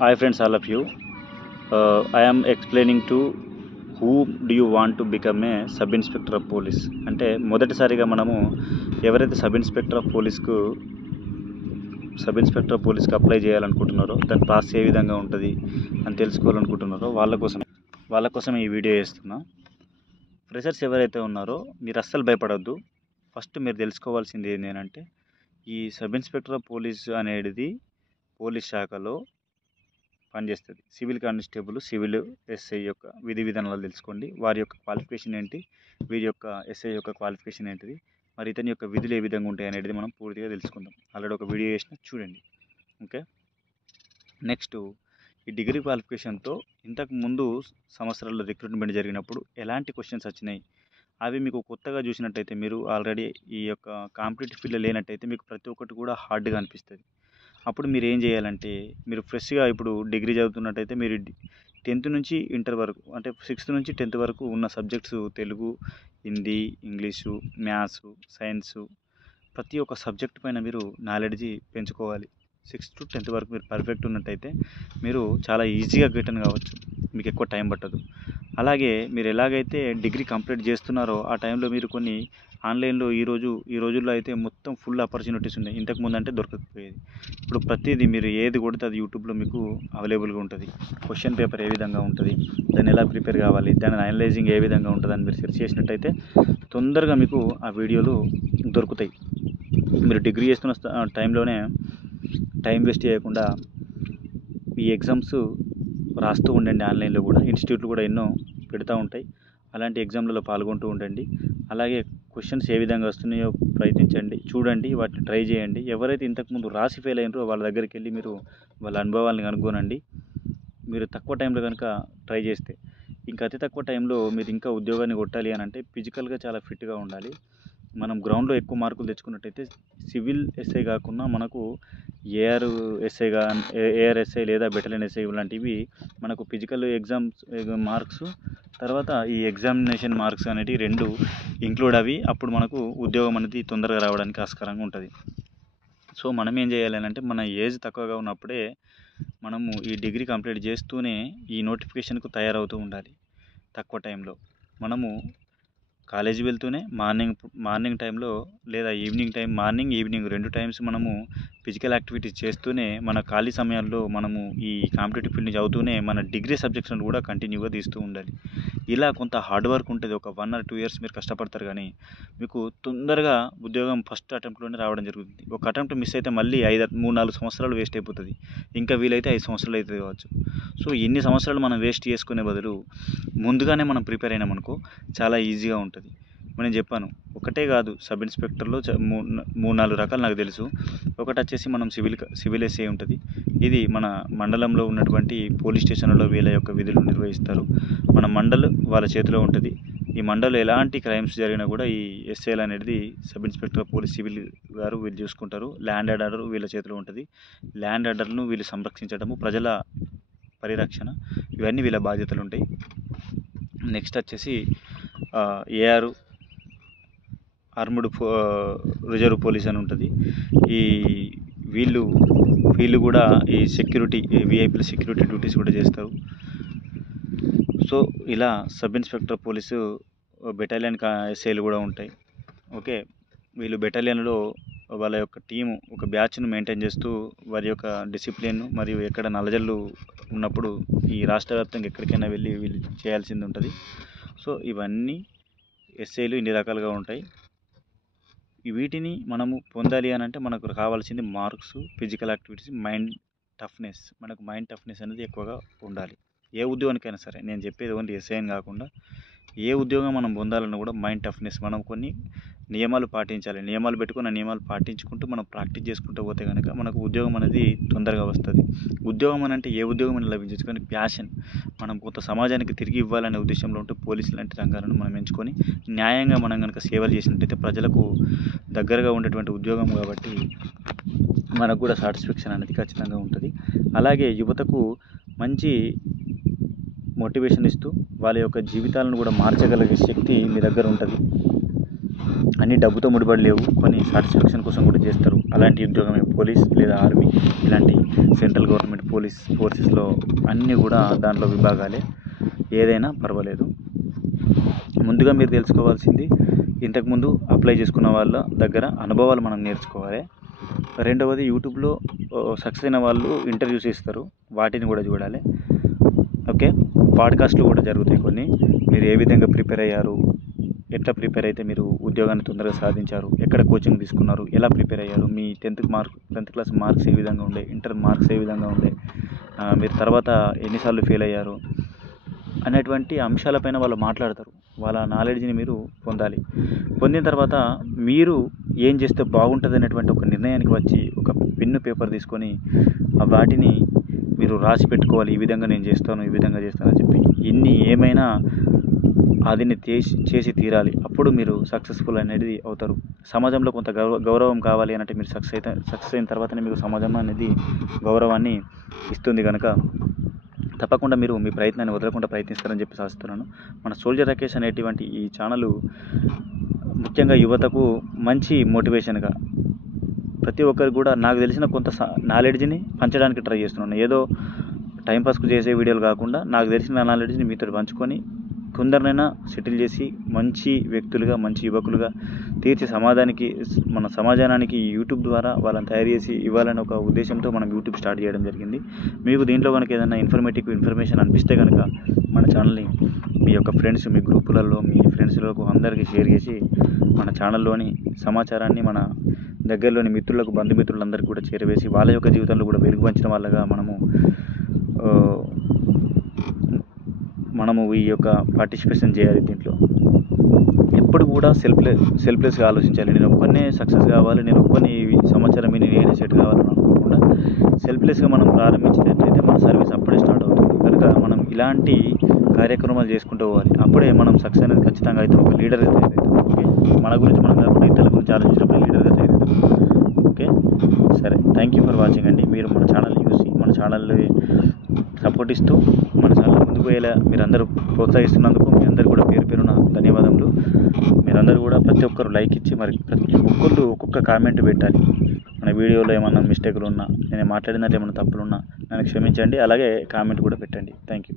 Hi friends, all of you. I am explaining to who do you want to become a sub inspector of police. అంటే మొదటిసారిగా మనము ఎవరైతే sub inspector of పోలీస్కి apply చేయాలనుకుంటున్నారో, దాని process ఏ విధంగా ఉంటుంది అని తెలుసుకోవాలనుకుంటున్నారో వాళ్ళ కోసం ఈ వీడియో చేస్తున్నా. ఫ్రెషర్స్ ఎవరైతే ఉన్నారో మీరు అస్సలు భయపడొద్దు. ఫస్ట్ మీరు తెలుసుకోవాల్సింది ఏంటంటే, ఈ సబ్ ఇన్స్పెక్టర్ ఆఫ్ పోలీస్ అనేది పోలీస్ శాఖలో పనిచేస్తుంది. సివిల్ కానిస్టేబుల్, సివిల్ ఎస్ఐ యొక్క విధి విధానాలు తెలుసుకోండి. వారి యొక్క క్వాలిఫికేషన్ ఏంటి, వీరి యొక్క ఎస్ఐ యొక్క క్వాలిఫికేషన్ ఏంటిది, మరి ఇతని యొక్క విధులు ఏ విధంగా ఉంటాయి అనేది మనం పూర్తిగా తెలుసుకుందాం. ఆల్రెడీ ఒక వీడియో చేసిన చూడండి. ఓకే, నెక్స్ట్ ఈ డిగ్రీ క్వాలిఫికేషన్తో ఇంతకు ముందు సంవత్సరాల్లో రిక్రూట్మెంట్ జరిగినప్పుడు ఎలాంటి క్వశ్చన్స్ వచ్చినాయి, అవి మీకు కొత్తగా చూసినట్టయితే, మీరు ఆల్రెడీ ఈ యొక్క కాంపిటేటివ్ ఫీల్డ్ లేనట్టయితే మీకు ప్రతి ఒక్కటి కూడా హార్డ్గా అనిపిస్తుంది. అప్పుడు మీరు ఏం చేయాలంటే, మీరు ఫ్రెష్గా ఇప్పుడు డిగ్రీ చదువుతున్నట్టయితే మీరు 10th నుంచి ఇంటర్ వరకు, అంటే 6th నుంచి 10th వరకు ఉన్న subjects Telugu, Hindi, English, maths, science, ప్రతి ఒక్క సబ్జెక్ట్ పైన మీరు నాలెడ్జి పెంచుకోవాలి. 6th to 10th వరకు మీరు పర్ఫెక్ట్ ఉన్నట్టయితే మీరు చాలా ఈజీగా రిటర్న్ కావచ్చు, మీకు ఎక్కువ టైం పట్టదు. అలాగే మీరు ఎలాగైతే డిగ్రీ కంప్లీట్ చేస్తున్నారో ఆ టైంలో మీరు కొన్ని ఆన్లైన్లో ఈ రోజుల్లో అయితే మొత్తం ఫుల్ ఆపర్చునిటీస్ ఉన్నాయి. ఇంతకుముందు అంటే దొరకకపోయేది. ఇప్పుడు ప్రతిదీ మీరు ఏది కొడితే అది యూట్యూబ్లో మీకు అవైలబుల్గా ఉంటుంది. క్వశ్చన్ పేపర్ ఏ విధంగా ఉంటుంది, దాన్ని ఎలా ప్రిపేర్ కావాలి, దాని అనలైజింగ్ ఏ విధంగా ఉంటుంది అని మీరు సెర్చ్ చేసినట్టయితే తొందరగా మీకు ఆ వీడియోలు దొరుకుతాయి. మీరు డిగ్రీ చేస్తున్న టైంలోనే టైం వేస్ట్ చేయకుండా ఈ ఎగ్జామ్స్ రాస్తూ ఉండండి. ఆన్లైన్లో కూడా ఇన్స్టిట్యూట్లు కూడా ఎన్నో పెడతా ఉంటాయి. అలాంటి ఎగ్జామ్లలో పాల్గొంటూ ఉండండి. అలాగే క్వశ్చన్స్ ఏ విధంగా వస్తున్నాయో ప్రయత్నించండి, చూడండి, వాటిని ట్రై చేయండి. ఎవరైతే ఇంతకుముందు రాసి ఫెయిల్ అయినారో వాళ్ళ దగ్గరికి వెళ్ళి మీరు వాళ్ళ అనుభవాలను కనుగొనండి. మీరు తక్కువ టైంలో కనుక ట్రై చేస్తే, ఇంకా అతి తక్కువ టైంలో మీరు ఇంకా ఉద్యోగాన్ని కొట్టాలి అని అంటే ఫిజికల్గా చాలా ఫిట్గా ఉండాలి. మనం గ్రౌండ్లో ఎక్కువ మార్కులు తెచ్చుకున్నట్టయితే సివిల్ ఎస్ఐ కాకుండా మనకు ఏఆర్ ఎస్ఐ లేదా బెటాలియన్ ఎస్ఐ లాంటివి మనకు ఫిజికల్ ఎగ్జామ్స్ మార్క్స్, తర్వాత ఈ ఎగ్జామినేషన్ మార్క్స్ అనేవి 2 ఇంక్లూడ్ అవి. అప్పుడు మనకు ఉద్యోగం అనేది తొందరగా రావడానికి ఆస్కారంగా ఉంటుంది. సో మనం ఏం చేయాలి అంటే, మన ఏజ్ తక్కువగా ఉన్నప్పుడే మనము ఈ డిగ్రీ కంప్లీట్ చేస్తూనే ఈ నోటిఫికేషన్కు తయారవుతూ ఉండాలి. తక్కువ టైంలో మనము కాలేజీ వెళ్తూనే మార్నింగ్ టైంలో లేదా మార్నింగ్ ఈవినింగ్ 2 టైమ్స్ మనము ఫిజికల్ యాక్టివిటీస్ చేస్తూనే మన ఖాళీ సమయాల్లో మనము ఈ కాంపిటేటివ్ ఫీల్డ్ని చదువుతూనే మన డిగ్రీ సబ్జెక్ట్స్ని కూడా కంటిన్యూగా తీస్తూ ఉండాలి. ఇలా కొంత హార్డ్ వర్క్ ఉంటుంది. ఒక 1 or 2 years మీరు కష్టపడతారు, కానీ మీకు తొందరగా ఉద్యోగం ఫస్ట్ అటెంప్ట్లోనే రావడం జరుగుతుంది. ఒక అటెంప్ట్ మిస్ అయితే మళ్ళీ 3-4 సంవత్సరాలు వేస్ట్ అయిపోతుంది. ఇంకా వీలైతే 5 సంవత్సరాలు అవుతుంది కావచ్చు. సో ఎన్ని సంవత్సరాలు మనం వేస్ట్ చేసుకునే బదులు ముందుగానే మనం ప్రిపేర్ అయినామనుకో చాలా ఈజీగా ఉంటుంది. నేను చెప్పాను, ఒకటే కాదు, సబ్ ఇన్స్పెక్టర్లో 3-4 రకాలు నాకు తెలుసు. ఒకటి వచ్చేసి మనం సివిల్ ఎస్ఐ ఉంటుంది. ఇది మన మండలంలో ఉన్నటువంటి పోలీస్ స్టేషన్లలో వీళ్ళ యొక్క విధులు నిర్వహిస్తారు. మన మండల్ వాళ్ళ చేతిలో ఉంటుంది. ఈ మండలంలో ఎలాంటి క్రైమ్స్ జరిగినా కూడా ఈ ఎస్ఐలు అనేది sub inspector of police civil గారు వీళ్ళు చూసుకుంటారు. ల్యాండ్ ఆర్డర్ వీళ్ళ చేతిలో ఉంటుంది. ల్యాండ్ ఆర్డర్ను వీళ్ళు సంరక్షించడము, ప్రజల పరిరక్షణ, ఇవన్నీ వీళ్ళ బాధ్యతలు ఉంటాయి. నెక్స్ట్ వచ్చేసి ఆర్మ్డ్ రిజర్వ్ పోలీస్ అని ఉంటుంది. వీళ్ళు కూడా ఈ సెక్యూరిటీ, విఐపీల సెక్యూరిటీ డ్యూటీస్ కూడా చేస్తారు. సో ఇలా సబ్ ఇన్స్పెక్టర్ పోలీసు బెటాలియన్ ఎస్ఐలు కూడా ఉంటాయి. ఓకే, వీళ్ళు బెటాలియన్లో వాళ్ళ యొక్క టీము ఒక బ్యాచ్ను మెయింటైన్ చేస్తూ వారి యొక్క డిసిప్లిన్ మరియు ఎక్కడ నల్లజల్లు ఉన్నప్పుడు ఈ రాష్ట్ర వ్యాప్తంగా ఎక్కడికైనా వెళ్ళి వీళ్ళు చేయాల్సింది ఉంటుంది. సో ఇవన్నీ ఎస్ఐలు ఇన్ని రకాలుగా ఉంటాయి. వీటిని మనము పొందాలి అని అంటే మనకు కావాల్సింది marks, physical activities, mind toughness. మనకు మైండ్ టఫ్నెస్ అనేది ఎక్కువగా ఉండాలి. ఏ ఉద్యోగానికైనా సరే, నేను చెప్పేది ఓన్లీ ఎస్ఐ అని కాకుండా ఏ ఉద్యోగం మనం పొందాలన్నా కూడా మైండ్ టఫ్నెస్. మనం కొన్ని నియమాలు పాటించాలి. నియమాలు పెట్టుకుని నియమాలు పాటించుకుంటూ మనం ప్రాక్టీస్ చేసుకుంటూ పోతే కనుక మనకు ఉద్యోగం అనేది తొందరగా వస్తుంది. ఉద్యోగం అని అంటే ఏ ఉద్యోగం అని లభించచ్చు, కానీ ప్యాషన్, మనం కొంత సమాజానికి తిరిగి ఇవ్వాలనే ఉద్దేశంలో ఉంటే పోలీసు లాంటి రంగాలను మనం ఎంచుకొని న్యాయంగా మనం కనుక సేవలు చేసినట్టయితే ప్రజలకు దగ్గరగా ఉండేటువంటి ఉద్యోగం కాబట్టి మనకు కూడా సాటిస్ఫాక్షన్ అనేది ఖచ్చితంగా ఉంటుంది. అలాగే యువతకు మంచి మోటివేషన్ ఇస్తూ వాళ్ళ యొక్క జీవితాలను కూడా మార్చగలిగే శక్తి మీ దగ్గర ఉంటుంది. అన్ని డబ్బుతో ముడిపడి లేవు, కొన్ని సాటిస్ఫాక్షన్ కోసం కూడా చేస్తారు. అలాంటి ఉద్యోగమే పోలీస్ లేదా ఆర్మీ, ఇలాంటి సెంట్రల్ గవర్నమెంట్ పోలీస్ ఫోర్సెస్లో అన్నీ కూడా దాంట్లో విభాగాలే, ఏదైనా పర్వాలేదు. ముందుగా మీరు తెలుసుకోవాల్సింది ఇంతకుముందు అప్లై చేసుకున్న వాళ్ళ దగ్గర అనుభవాలు మనం నేర్చుకోవాలి. రెండవది యూట్యూబ్లో సక్సెస్ అయిన వాళ్ళు ఇంటర్వ్యూస్ ఇస్తారు, వాటిని కూడా చూడాలి. ఓకే, పాడ్కాస్ట్లు కూడా జరుగుతాయి కొన్ని. మీరు ఏ విధంగా ప్రిపేర్ అయ్యారు, ఎట్లా ప్రిపేర్ అయితే మీరు ఉద్యోగాన్ని తొందరగా సాధించారు, ఎక్కడ కోచింగ్ తీసుకున్నారు, ఎలా ప్రిపేర్ అయ్యారు, మీ 10th క్లాస్ మార్క్స్ ఏ విధంగా ఉండే, ఇంటర్ మార్క్స్ ఏ విధంగా ఉండే, మీరు తర్వాత ఎన్నిసార్లు ఫెయిల్ అయ్యారు అనేటువంటి అంశాలపైన వాళ్ళు మాట్లాడతారు. వాళ్ళ నాలెడ్జ్ని మీరు పొందాలి. పొందిన తర్వాత మీరు ఏం చేస్తే బాగుంటుంది అనేటువంటి ఒక నిర్ణయానికి వచ్చి ఒక పెన్ను పేపర్ తీసుకొని వాటిని మీరు రాసి పెట్టుకోవాలి. ఈ విధంగా నేను చేస్తాను, ఈ విధంగా చేస్తాను అని చెప్పి ఎన్ని ఏమైనా అదిని చేసి తీరాలి. అప్పుడు మీరు సక్సెస్ఫుల్ అనేది అవుతారు. సమాజంలో కొంత గౌరవం కావాలి అంటే మీరు సక్సెస్ అయిన తర్వాతనే మీకు సమాజం అనేది గౌరవాన్ని ఇస్తుంది. కనుక తప్పకుండా మీరు మీ ప్రయత్నాన్ని వదలకుండా ప్రయత్నిస్తారని చెప్పి ఆశిస్తున్నాను. మన సోల్జర్ రాకేష్ అనేటువంటి ఈ ఛానల్ ముఖ్యంగా యువతకు మంచి మోటివేషన్గా, ప్రతి ఒక్కరికి కూడా నాకు తెలిసిన కొంత నాలెడ్జ్ని పంచడానికి ట్రై చేస్తున్నాను. ఏదో టైంపాస్కు చేసే వీడియోలు కాకుండా నాకు తెలిసిన నాలెడ్జ్ని మీతో పంచుకొని కొందరినైనా సెటిల్ చేసి మంచి వ్యక్తులుగా, మంచి యువకులుగా తీర్చి మన సమాజానికి యూట్యూబ్ ద్వారా వాళ్ళని తయారు చేసి ఇవ్వాలనే ఒక ఉద్దేశంతో మనం యూట్యూబ్ స్టార్ట్ చేయడం జరిగింది. మీకు దీంట్లో కనుక ఏదైనా ఇన్ఫర్మేషన్ అనిపిస్తే కనుక మన ఛానల్ని మీ యొక్క ఫ్రెండ్స్, మీ గ్రూపులలో, మీ ఫ్రెండ్స్లకు అందరికీ షేర్ చేసి మన ఛానల్లోని సమాచారాన్ని మన దగ్గరలోని మిత్రులకు, బంధుమిత్రులందరికీ కూడా చేరవేసి వాళ్ళ యొక్క జీవితంలో కూడా వెలుగు పంచిన వాళ్ళగా మనము ఈ యొక్క పార్టిసిపేషన్ చేయాలి. దీంట్లో ఎప్పుడు కూడా సెల్ఫ్లెస్గా ఆలోచించాలి. నేను ఒక్కనే సక్సెస్ కావాలి, నేను ఒక్కనే ఈ సమాచారం నేనే సెట్ కావాలని అనుకోకుండా సెల్ఫ్లెస్గా మనం ప్రారంభించినట్లయితే మన సర్వీస్ అప్పుడే స్టార్ట్ అవుతుంది. కనుక మనం ఇలాంటి కార్యక్రమాలు చేసుకుంటూ పోవాలి. అప్పుడే మనం సక్సెస్ అనేది ఖచ్చితంగా అవుతాం, ఒక లీడర్గా తయారవుతాం. ఓకే, మన గురించి మనం కాకుండా ఇతరుల గురించి ఆలోచించినప్పుడు లీడర్గా తయారవుతాం. ఓకే, సరే, థ్యాంక్ యూ ఫర్ వాచింగ్ అండి. మీరు మన ఛానల్ని చూసి మన ఛానల్ని సపోర్ట్ ఇస్తూ మన ఛానల్ ముందుకు పోయేలా మీరందరూ ప్రోత్సహిస్తున్నందుకు మీ అందరూ కూడా పేరు పేరున ధన్యవాదములు. మీరందరూ కూడా ప్రతి ఒక్కరు లైక్ ఇచ్చి ప్రతి ఒక్కరు ఒక్కొక్క కామెంట్ పెట్టాలి. మన వీడియోలో ఏమన్నా మిస్టేకులు ఉన్నా, నేను మాట్లాడినట్టు ఏమైనా తప్పులు ఉన్నా నన్ను క్షమించండి. అలాగే కామెంట్ కూడా పెట్టండి. Thank you.